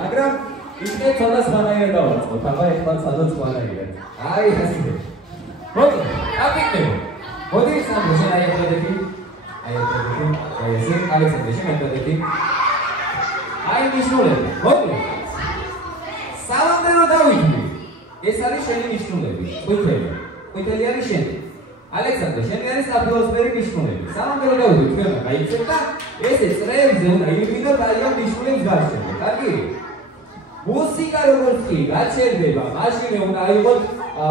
მაგრამ ისე ცოტა სხვანაირად დავაწყოთ, აბა ეხლა სადაც სხვანაირად. აი ასე. მოდი, აკეთებ. მოდი სანდრო შენ აი ეთოდები. აი ესე ალექსანდრე შენ ეთოდები. აი ნიშნულები. მოდი. სალამდე დავიწყდი. ეს არის შენი ნიშნულები. ყვითელი არის შენი. ალექსანდრე შენი არის აფილოსფერი ნიშნულები. სალამდე დავიწყდი თქვენ გაიქცეთ და ესე წრეებზე უნდა ივიდოთ აი ამ ნიშნულებს გარშემო. კარგი? მუსიკა როგორც კი გაჩერდება, მაშინ უნდა აიღოთ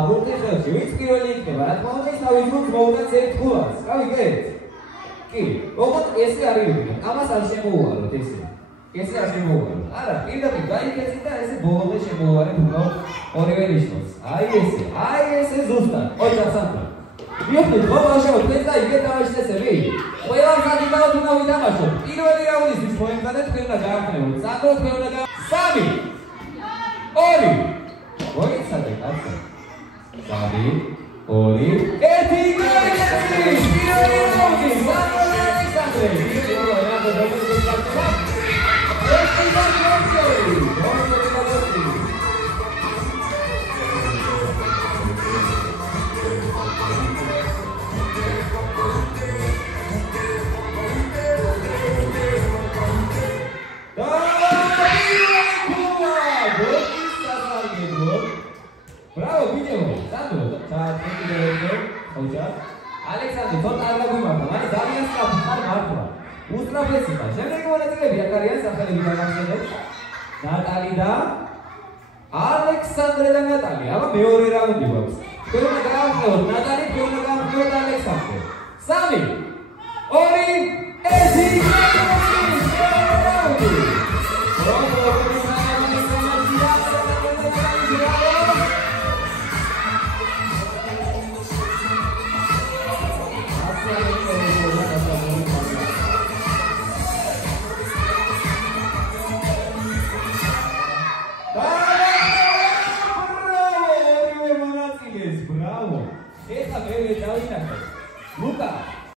ბურთი ხელში. ვინც პირველი იქნება, რა თქმა უნდა, თავის გუნდს მოუწევთ ერთ ქულას. გავიგეთ? კი, როგორც ესე არ ივიდოთ. ამას არ შემოუვაროთ ესე. ესე არ შემოუვაროთ. არა, პირდაპირ გაიქეცით და ესე ბოლომდე შემოუვარეთ უბრალოდ ორივე ნიშნულს. აი ესე ზუსტად. ოჯახ სანდრო. მიხვდით, ბოლოში ეს და იგეთ დავაშლესები. ყველამ სადიდაოდ უნდა ვითამაშოთ. პირველი რაუნდის პოინტსა და თქვენ უნდა გაახმევოთ. სანდრო თქვენ უნდა 3 2 მოიცადე კაცო 3 2 1 Bravo, video. Sandro, Alexandre, tot ar răbui mai Daniel Scap, ar marfa. Ustra plesita. Șemne că trebuie acarian să fie viața Natalida. Alexandre la Natalia. Aba meore raundi box. Pero na grafă, Natalia, pero na grafă Alexandre. Sami. Ori Ezi. Luca,